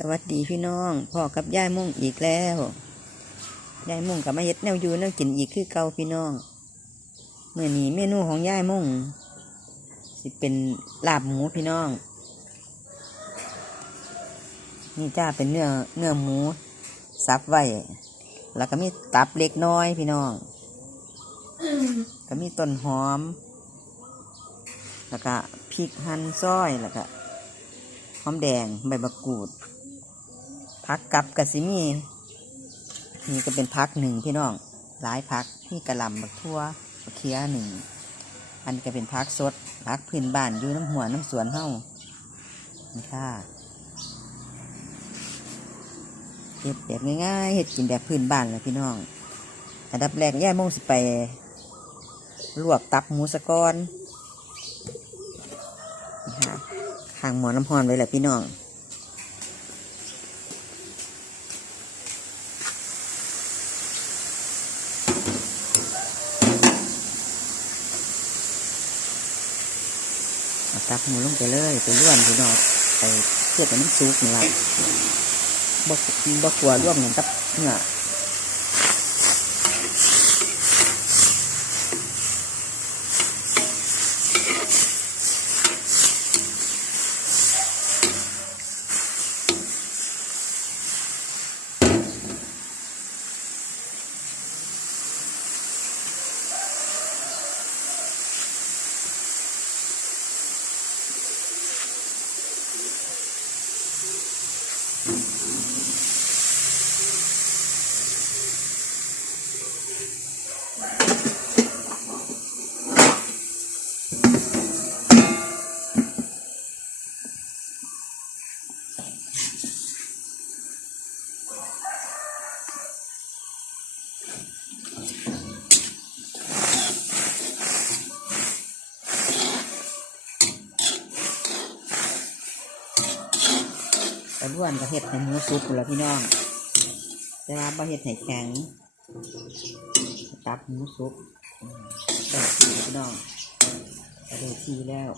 สวัสดีพี่น้องพ่อกับย่ายมุ่งอีกแล้วย่ายมุ่งกับมาเฮ็ดแนวอยู่แนวกินอีกคือเก่าพี่น้องเมื่อนี้เมนูของย่ายมุ่งสิเป็นลาบหมูพี่น้อง นี่จ้าเป็นเนื้อเนื้อหมูสับไว้แล้วก็มีตับเล็กน้อยพี่น้องก็มีต้นหอม แล้วก็พริกหั่นซอยแล้วก็หอมแดงใบมะกรูด พักกับกะสิมีนี่ก็เป็นพักหนึ่งพี่น้องหลายพักมีกระลำบักทั่วบักเคียหนึ่งอันก็เป็นพักสดพักพื้นบ้านอยู่น้ำหัวน้ำสวนเฮ้านี่ค่ะเห็ดแบบง่ายๆเห็ดกินแบบพื้นบ้านเลยพี่น้องอันดับแรกย่าโมงสิไป ลวกตับหมูสะกอนนี่ค่ะข้างหมอน้ำพรไว้แหละพี่น้อง ตักหมูลงไปเลยไปล้วนพี่น้องไปเพื่อให้มันสุปนี่ละบ่บ่กลัวร่วมกันกับเนื้อ ไปล้วนกับเห็ดให้หมูสุกแล้วพี่น้องแต่ว่าบ่เห็ดให้แข็ง ตับหมูสุกอืมก็พี่น้องก็ได้ทีแล้ว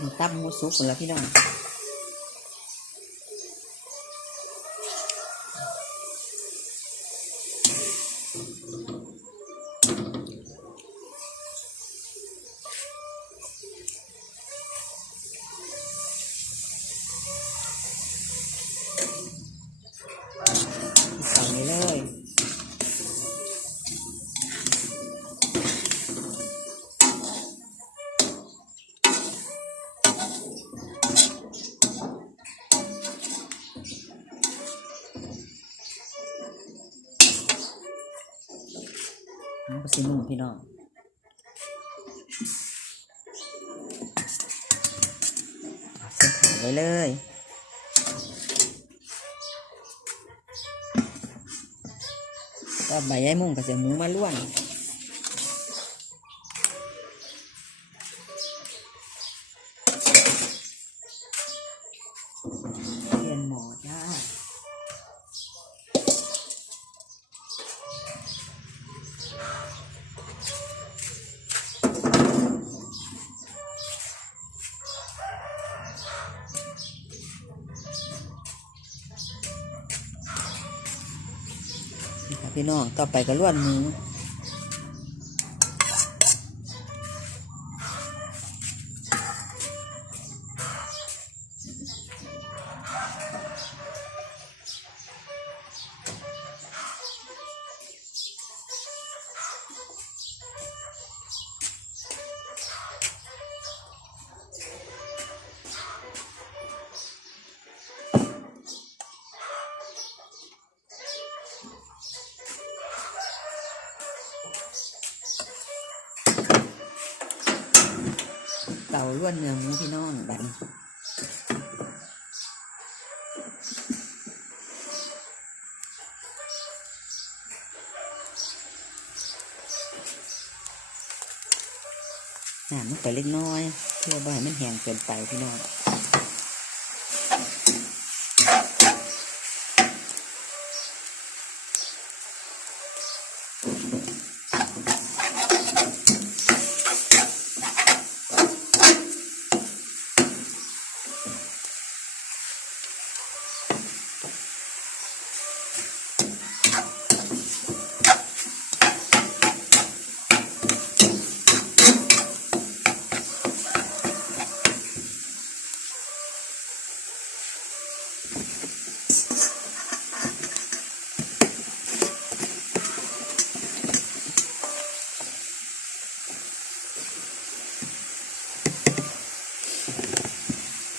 เป็นตับหมูสุกหมดแล้วพี่น้อง ใส่ไปเลย มันก็สิ น้องเส้นขาวไว้เลยก็ใบย้ายมุ่งกับเสียหมูมาล้วน พี่น้องต่อไปก็ล้วนหมู ล้วนเนื้อหมูพี่น้องแบบนี้น้ำมันก็เล็กน้อยเพื่อบ่ให้มันแห้งเกินไปพี่น้อง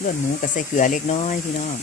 เลือดหมูกับใส่เกลือเล็กน้อยพี่น้อง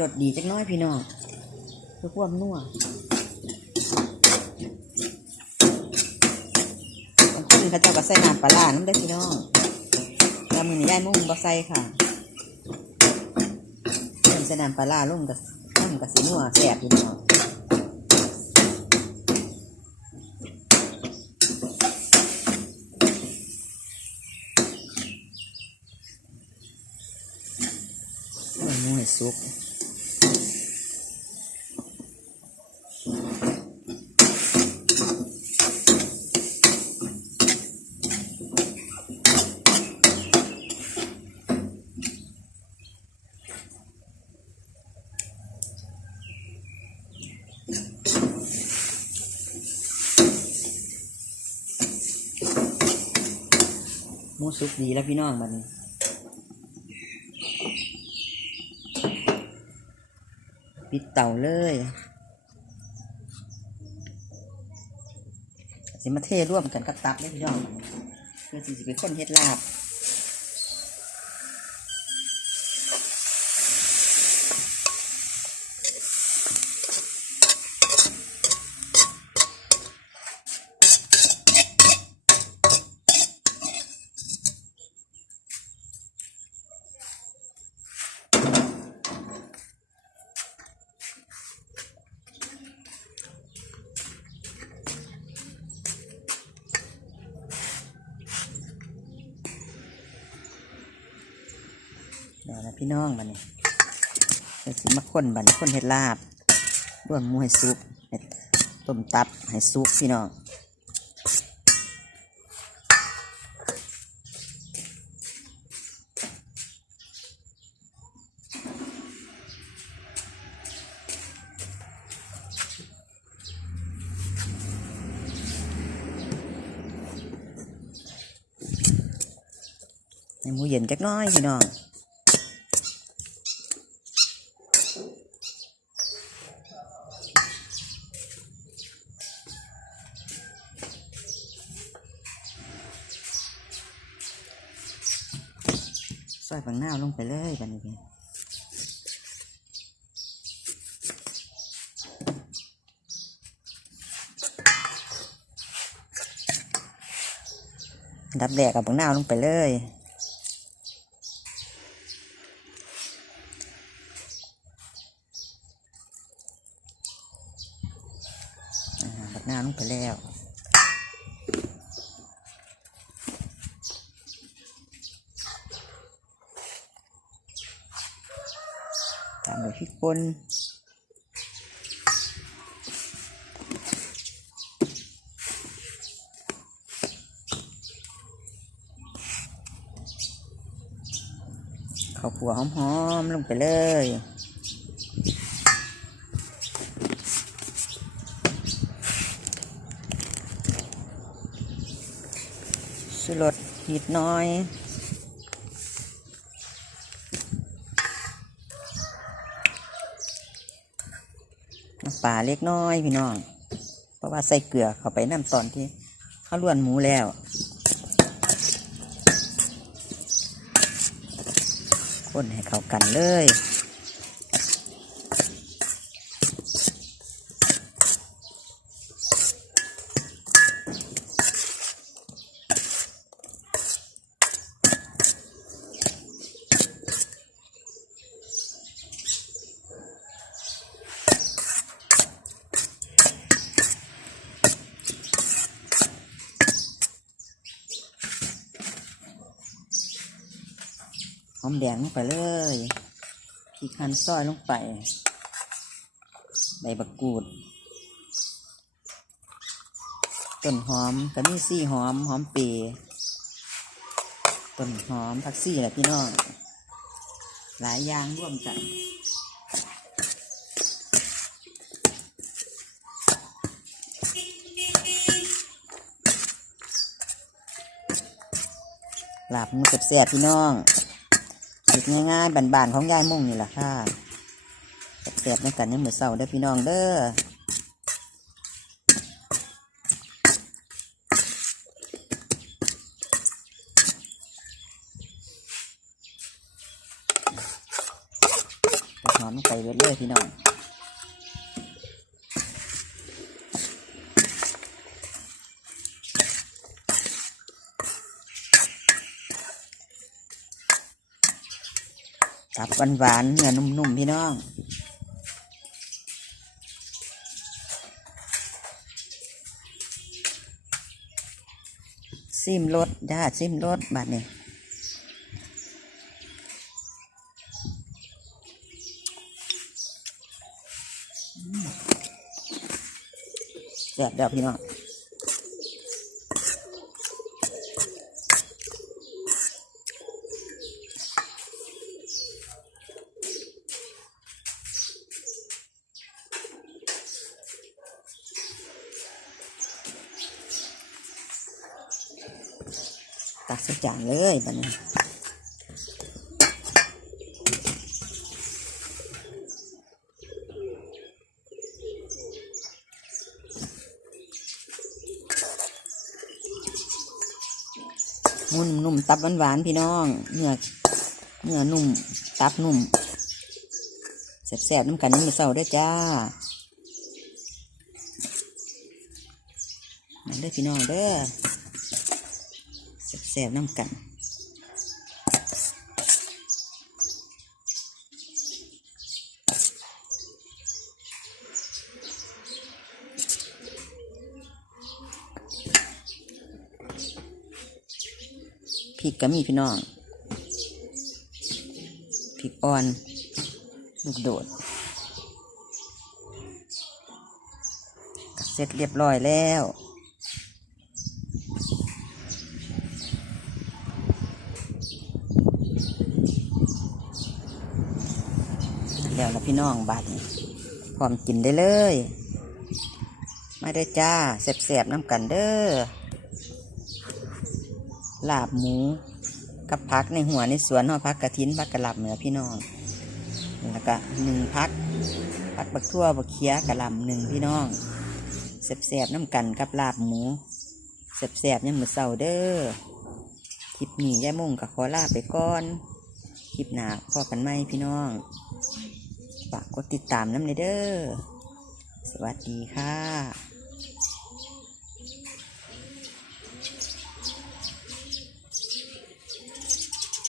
รสดีจักน้อยพี่น้องเพื่อความนัวบางคนเขาเจ้าก็ใส่น้ำปลาร้าน้ำได้พี่น้องแล้วมือนี้ได้มุ่งบ่ใส่ค่ะเพิ่นใส่น้ำปลาร้าลงกับน้ำกับสีนัวแซ่บพี่น้องมันมูให้สุก มูสุกดีแล้วพี่น้องมันปิดเต่าเลยสิมาเทร่วมกันกับตับเลยพี่น้องเพื่อที่จะเป็นคนเฮ็ดลาบ เดี๋ยวนะพี่น้องบันนี้เดี๋ยวสิมาคนบัดนคนเฮ็ดลาบร่วนมูให้สุกเฮ็ดต้มตับให้สุกพี่น้องให้หมูเย็นจักหน้อยพี่น้องางหน้าลงไปเลยบันนี้ดับแดกกับบางหน้าลงไปเลยอ่าบางหน้าวลงไปแล้ว ปนข้าวขัวหอมๆลงไปเลยสุรสนิดน้อย น้ำปลาเล็กน้อยพี่น้อง เพราะว่าใส่เกลือเข้าไปน้ำตอนที่เขาล้วนหมูแล้วคนให้เข้ากันเลย หอมแดงลงไปเลยพริกหั่นซอยลงไป ใบบักกูด ต้นหอมกระมีซี่หอม หอมเปรต้นหอมผักซี่แหละพี่น้อง หลายอย่างร่วมกันหลับมือเสียบพี่น้อง เด็กง่ายๆบานๆของยายมุ่งนี่แหละค่ะเสียบๆในกันในมือนเสาเด้อพี่น้องเด้อหอมไปเรื่อยๆพี่น้อง กับหวานๆเนื้อนุ่มๆพี่น้องซิมรสจ้าซิมรสบัดนี้แซ่บเด้อพี่น้อง ตักใส่จานเลยบัดนี้มุนนุ่มตับหวานๆพี่น้อง เนื้อเนื้อนุ่ม ตับนุ่มแซ่บๆน้ำกันนี่มือเศร้าด้วยจ้ามาเด้อพี่น้องเด้อ แซ่บๆน้ำกันพริกก็มีพี่น้องพริกอ่อนลูกโดดเสร็จเรียบร้อยแล้ว แล้วนะ พี่น้องบัดนี้พร้อมกินได้เลย มาได้จ้าแสบๆน้ำกันเด้อลาบหมูกับพักในหัวในสวนหอพักกระถินพักกระหลับเหนือพี่น้องแล้วก็หนึ่งพักพักบักทั่วบักเคี้ยกระหลำหนึ่งพี่น้องแสบๆน้ำกันกับลาบหมูแสบๆยังมือเศร้าเด้อคลิปนี้ย่ามุ่งกับขอลาไปก่อนคลิปหนาพอกันไหมพี่น้อง ฝากกดติดตามน้ำในเด้อสวัสดีค่ะ